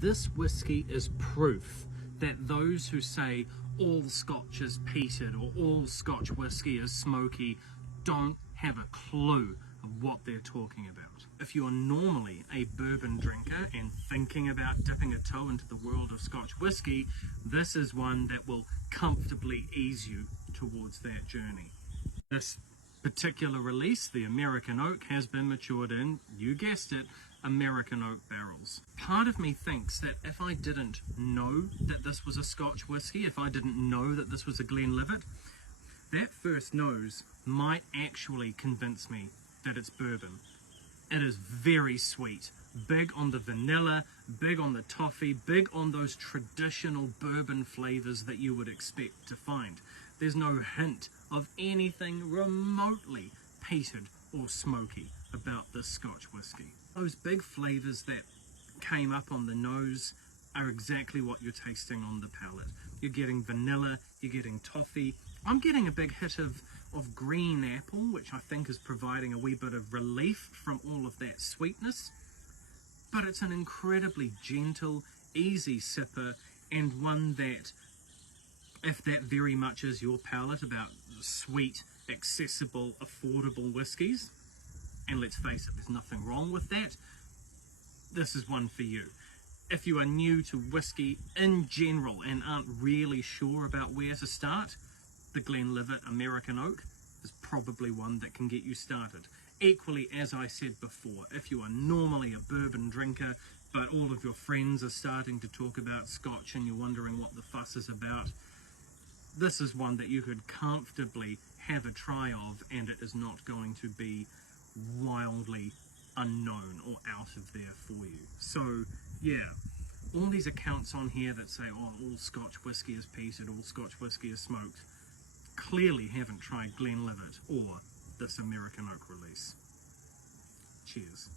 This whiskey is proof that those who say all Scotch is peated or all Scotch whiskey is smoky don't have a clue of what they're talking about. If you are normally a bourbon drinker and thinking about dipping a toe into the world of Scotch whiskey, this is one that will comfortably ease you towards that journey. This particular release, the American Oak, has been matured in, you guessed it, American Oak barrels. Part of me thinks that if I didn't know that this was a Scotch whiskey, if I didn't know that this was a Glenlivet, that first nose might actually convince me that it's bourbon. It is very sweet, big on the vanilla, big on the toffee, big on those traditional bourbon flavors that you would expect to find. There's no hint of anything remotely peated or smoky about this Scotch whiskey. Those big flavors that came up on the nose are exactly what you're tasting on the palate. You're getting vanilla, you're getting toffee. I'm getting a big hit of green apple, which I think is providing a wee bit of relief from all of that sweetness. But it's an incredibly gentle, easy sipper, and one that, if that very much is your palate about sweet, accessible, affordable whiskies, and let's face it, there's nothing wrong with that, this is one for you. If you are new to whiskey in general and aren't really sure about where to start, the Glenlivet American Oak is probably one that can get you started. Equally, as I said before, if you are normally a bourbon drinker, but all of your friends are starting to talk about Scotch and you're wondering what the fuss is about, this is one that you could comfortably have a try of, and it is not going to be wildly unknown or out of there for you. So yeah, all these accounts on here that say, oh, all Scotch whiskey is peated, all Scotch whiskey is smoked, clearly haven't tried Glenlivet or this American Oak release. Cheers.